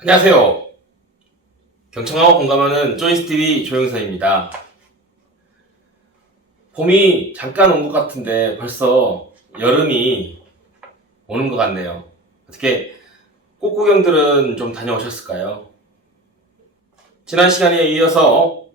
안녕하세요. 경청하고 공감하는 조이스TV 조영선입니다. 봄이 잠깐 온 것 같은데 벌써 여름이 오는 것 같네요. 어떻게 꽃구경들은 좀 다녀오셨을까요? 지난 시간에 이어서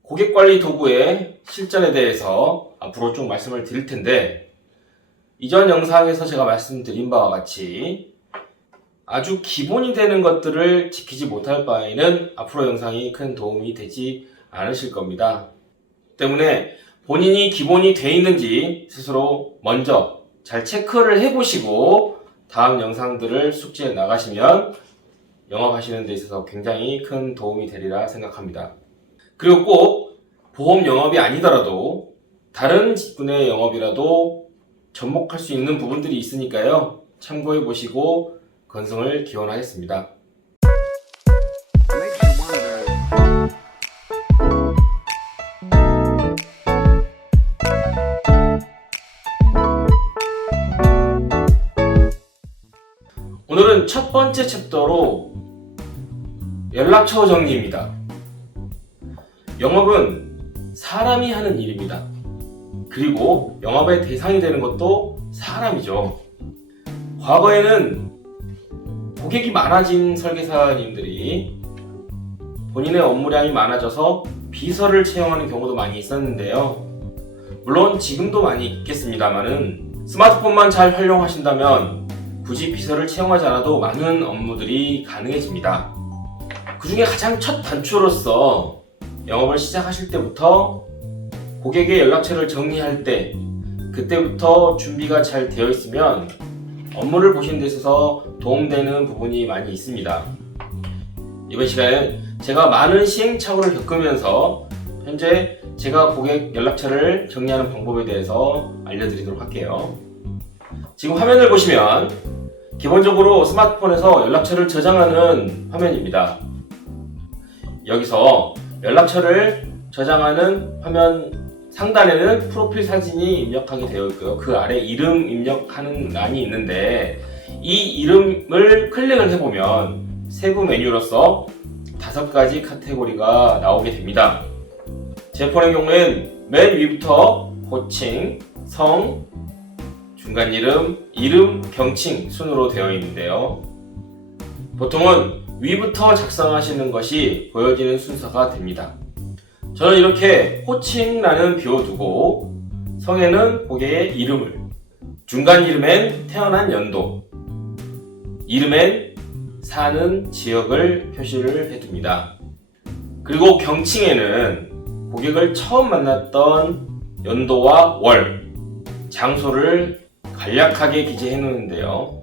고객관리 도구의 실전에 대해서 앞으로 좀 말씀을 드릴 텐데, 이전 영상에서 제가 말씀드린 바와 같이 아주 기본이 되는 것들을 지키지 못할 바에는 앞으로 영상이 큰 도움이 되지 않으실 겁니다. 때문에 본인이 기본이 돼 있는지 스스로 먼저 잘 체크를 해보시고 다음 영상들을 숙지해 나가시면 영업하시는 데 있어서 굉장히 큰 도움이 되리라 생각합니다. 그리고 꼭 보험 영업이 아니더라도 다른 직군의 영업이라도 접목할 수 있는 부분들이 있으니까요. 참고해 보시고 건승을 기원하겠습니다. 오늘은 첫 번째 챕터로 연락처 정리입니다. 영업은 사람이 하는 일입니다. 그리고 영업의 대상이 되는 것도 사람이죠. 과거에는 고객이 많아진 설계사님들이 본인의 업무량이 많아져서 비서를 채용하는 경우도 많이 있었는데요. 물론 지금도 많이 있겠습니다만은 스마트폰만 잘 활용하신다면 굳이 비서를 채용하지 않아도 많은 업무들이 가능해집니다. 그 중에 가장 첫 단추로서 영업을 시작하실 때부터 고객의 연락처를 정리할 때 그때부터 준비가 잘 되어 있으면 업무를 보시는 데 있어서 도움되는 부분이 많이 있습니다. 이번 시간엔 제가 많은 시행착오를 겪으면서 현재 제가 고객 연락처를 정리하는 방법에 대해서 알려드리도록 할게요. 지금 화면을 보시면 기본적으로 스마트폰에서 연락처를 저장하는 화면입니다. 여기서 연락처를 저장하는 화면 상단에는 프로필 사진이 입력하게 되어 있고요. 그 아래 이름 입력하는 란이 있는데 이 이름을 클릭을 해보면 세부 메뉴로서 5가지 카테고리가 나오게 됩니다. 제 폰의 경우엔 맨 위부터 호칭, 성, 중간 이름, 이름, 경칭 순으로 되어 있는데요. 보통은 위부터 작성하시는 것이 보여지는 순서가 됩니다. 저는 이렇게 호칭란은 비워두고 성에는 고객의 이름을, 중간 이름엔 태어난 연도, 이름엔 사는 지역을 표시를 해둡니다. 그리고 경칭에는 고객을 처음 만났던 연도와 월, 장소를 간략하게 기재해 놓는데요.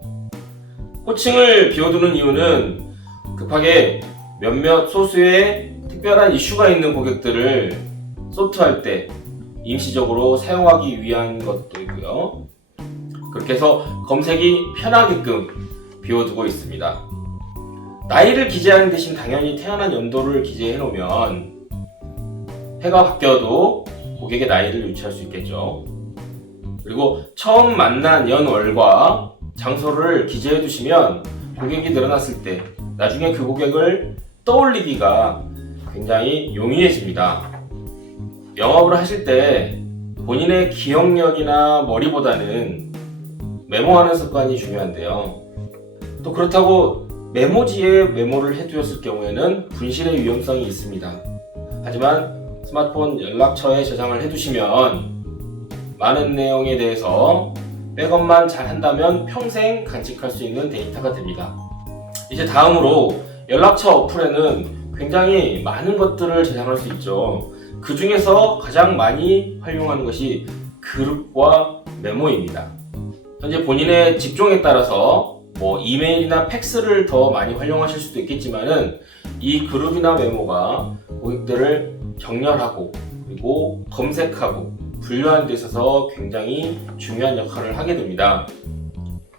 호칭을 비워두는 이유는 급하게 몇몇 소수의 특별한 이슈가 있는 고객들을 소트할 때 임시적으로 사용하기 위한 것도 있고요. 그렇게 해서 검색이 편하게끔 비워두고 있습니다. 나이를 기재하는 대신 당연히 태어난 연도를 기재해 놓으면 해가 바뀌어도 고객의 나이를 유추할 수 있겠죠. 그리고 처음 만난 연월과 장소를 기재해 두시면 고객이 늘어났을 때 나중에 그 고객을 떠올리기가 굉장히 용이해집니다. 영업을 하실 때 본인의 기억력이나 머리보다는 메모하는 습관이 중요한데요. 또 그렇다고 메모지에 메모를 해두었을 경우에는 분실의 위험성이 있습니다. 하지만 스마트폰 연락처에 저장을 해두시면 많은 내용에 대해서 백업만 잘 한다면 평생 간직할 수 있는 데이터가 됩니다. 이제 다음으로 연락처 어플에는 굉장히 많은 것들을 저장할 수 있죠. 그 중에서 가장 많이 활용하는 것이 그룹과 메모입니다. 현재 본인의 직종에 따라서 이메일이나 팩스를 더 많이 활용하실 수도 있겠지만은 이 그룹이나 메모가 고객들을 정렬하고 그리고 검색하고 분류하는 데 있어서 굉장히 중요한 역할을 하게 됩니다.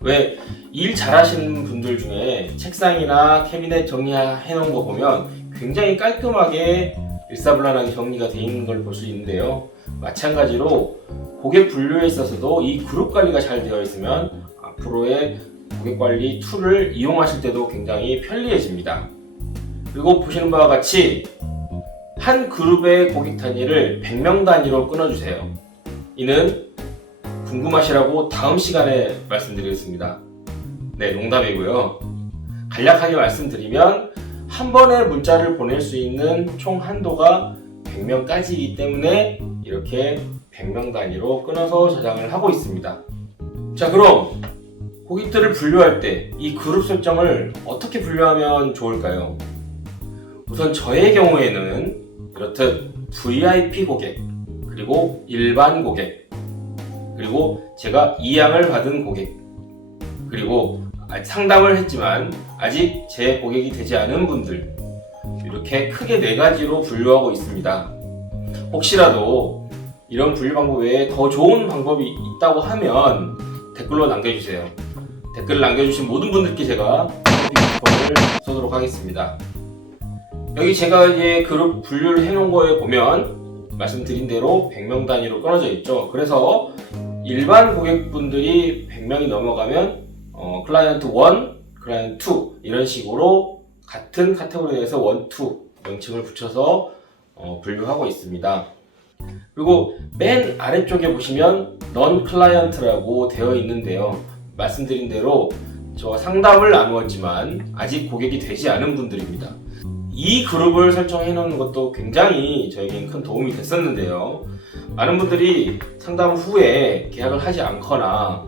왜 일 잘하시는 분들 중에 책상이나 캐비넷 정리해 놓은 거 보면 굉장히 깔끔하게 일사불란하게 정리가 되어 있는 걸 볼 수 있는데요. 마찬가지로 고객 분류에 있어서도 이 그룹 관리가 잘 되어 있으면 앞으로의 고객관리 툴을 이용하실 때도 굉장히 편리해집니다. 그리고 보시는 바와 같이 한 그룹의 고객 단위를 100명 단위로 끊어주세요. 이는 궁금하시라고 다음 시간에 말씀드리겠습니다. 네, 농담이고요. 간략하게 말씀드리면 한 번에 문자를 보낼 수 있는 총 한도가 100명까지이기 때문에 이렇게 100명 단위로 끊어서 저장을 하고 있습니다. 자, 그럼 고객들을 분류할 때 이 그룹 설정을 어떻게 분류하면 좋을까요? 우선 저의 경우에는 이렇듯 VIP 고객, 그리고 일반 고객, 그리고 제가 이양을 받은 고객, 그리고 상담을 했지만 아직 제 고객이 되지 않은 분들, 이렇게 크게 4가지로 분류하고 있습니다. 혹시라도 이런 분류 방법 외에 더 좋은 방법이 있다고 하면 댓글로 남겨주세요. 댓글을 남겨주신 모든 분들께 제가 쿠폰을 쏘도록 하겠습니다. 여기 제가 이제 그룹 분류를 해놓은 거에 보면 말씀드린 대로 100명 단위로 끊어져 있죠. 그래서 일반 고객분들이 100명이 넘어가면 클라이언트 1, 클라이언트 2 이런 식으로 같은 카테고리에서 1, 2 명칭을 붙여서 분류하고 있습니다. 그리고 맨 아래쪽에 보시면 넌 클라이언트라고 되어 있는데요. 말씀드린 대로 저 상담을 나누었지만 아직 고객이 되지 않은 분들입니다. 이 그룹을 설정해 놓는 것도 굉장히 저에겐 큰 도움이 됐었는데요. 많은 분들이 상담 후에 계약을 하지 않거나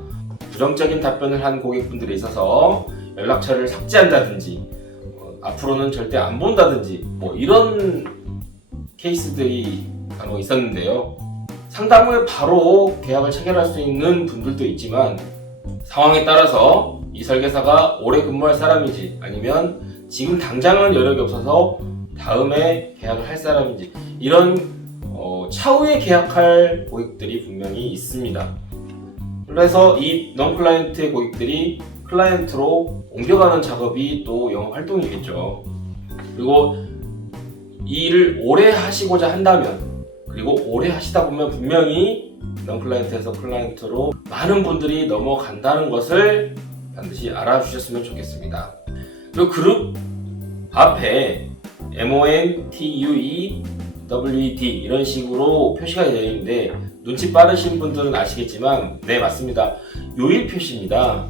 부정적인 답변을 한 고객분들이 있어서 연락처를 삭제한다든지 앞으로는 절대 안 본다든지 이런 케이스들이 간혹 있었는데요. 상담 후에 바로 계약을 체결할 수 있는 분들도 있지만 상황에 따라서 이 설계사가 오래 근무할 사람인지 아니면 지금 당장은 여력이 없어서 다음에 계약을 할 사람인지 이런 차후에 계약할 고객들이 분명히 있습니다. 그래서 이 non-클라이언트의 고객들이 클라이언트로 옮겨가는 작업이 또 영업 활동이겠죠. 그리고 이 일을 오래 하시고자 한다면, 그리고 오래 하시다 보면 분명히 non-클라이언트에서 클라이언트로 많은 분들이 넘어간다는 것을 반드시 알아주셨으면 좋겠습니다. 그리고 그룹 앞에 MONTUEWED 이런 식으로 표시가 되어 있는데 눈치 빠르신 분들은 아시겠지만 네, 맞습니다. 요일 표시입니다.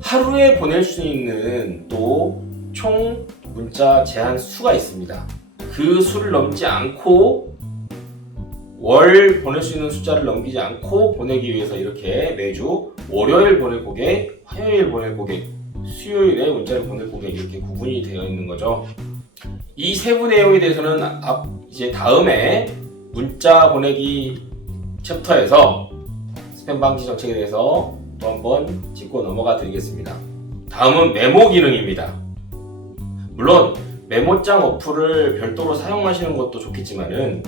하루에 보낼 수 있는 또 총 문자 제한 수가 있습니다. 그 수를 넘지 않고 월 보낼 수 있는 숫자를 넘기지 않고 보내기 위해서 이렇게 매주 월요일 보낼 고객, 화요일 보낼 고객, 수요일에 문자를 보낼 고객 이렇게 구분이 되어 있는 거죠. 이 세부 내용에 대해서는 이제 다음에 문자 보내기 챕터에서 스팸 방지 정책에 대해서 또 한번 짚고 넘어가 드리겠습니다. 다음은 메모 기능입니다. 물론 메모장 어플을 별도로 사용하시는 것도 좋겠지만은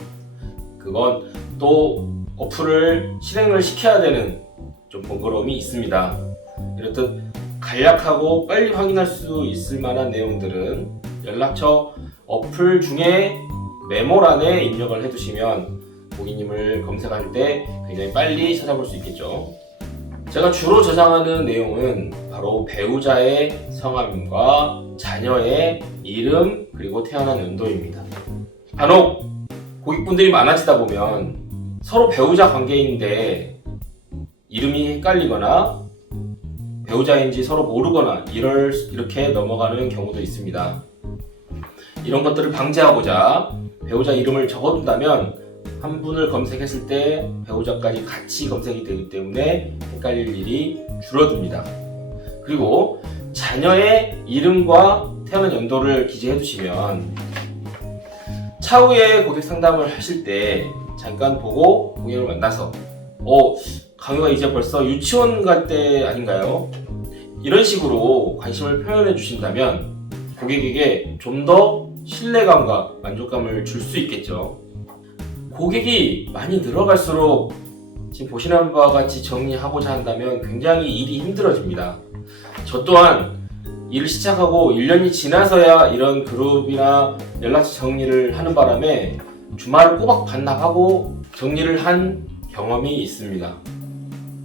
그건 또 어플을 실행을 시켜야 되는 좀 번거로움이 있습니다. 이렇듯 간략하고 빨리 확인할 수 있을 만한 내용들은 연락처 어플 중에 메모란에 입력을 해두시면 고객님을 검색할 때 굉장히 빨리 찾아볼 수 있겠죠. 제가 주로 저장하는 내용은 바로 배우자의 성함과 자녀의 이름 그리고 태어난 연도입니다. 간혹 고객분들이 많아지다 보면 서로 배우자 관계인데 이름이 헷갈리거나 배우자인지 서로 모르거나 이렇게 넘어가는 경우도 있습니다. 이런 것들을 방지하고자 배우자 이름을 적어둔다면 한 분을 검색했을 때 배우자까지 같이 검색이 되기 때문에 헷갈릴 일이 줄어듭니다. 그리고 자녀의 이름과 태어난 연도를 기재해 두시면 차후에 고객 상담을 하실 때 잠깐 보고 고객을 만나서 강유가 이제 벌써 유치원 갈 때 아닌가요? 이런 식으로 관심을 표현해 주신다면 고객에게 좀 더 신뢰감과 만족감을 줄 수 있겠죠. 고객이 많이 늘어갈수록 지금 보시는 바와 같이 정리하고자 한다면 굉장히 일이 힘들어집니다. 저 또한 일을 시작하고 1년이 지나서야 이런 그룹이나 연락처 정리를 하는 바람에 주말을 꼬박 반납하고 정리를 한 경험이 있습니다.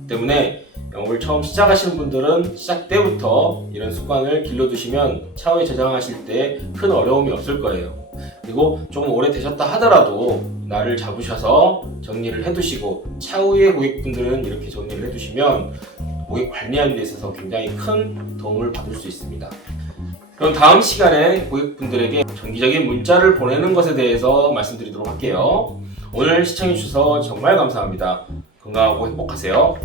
때문에 영업을 처음 시작하시는 분들은 시작 때부터 이런 습관을 길러두시면 차후에 저장하실 때 큰 어려움이 없을 거예요. 그리고 조금 오래 되셨다 하더라도 날을 잡으셔서 정리를 해두시고 차후에 고객분들은 이렇게 정리를 해두시면 고객 관리하는 데 있어서 굉장히 큰 도움을 받을 수 있습니다. 그럼 다음 시간에 고객분들에게 정기적인 문자를 보내는 것에 대해서 말씀드리도록 할게요. 오늘 시청해주셔서 정말 감사합니다. 건강하고 행복하세요.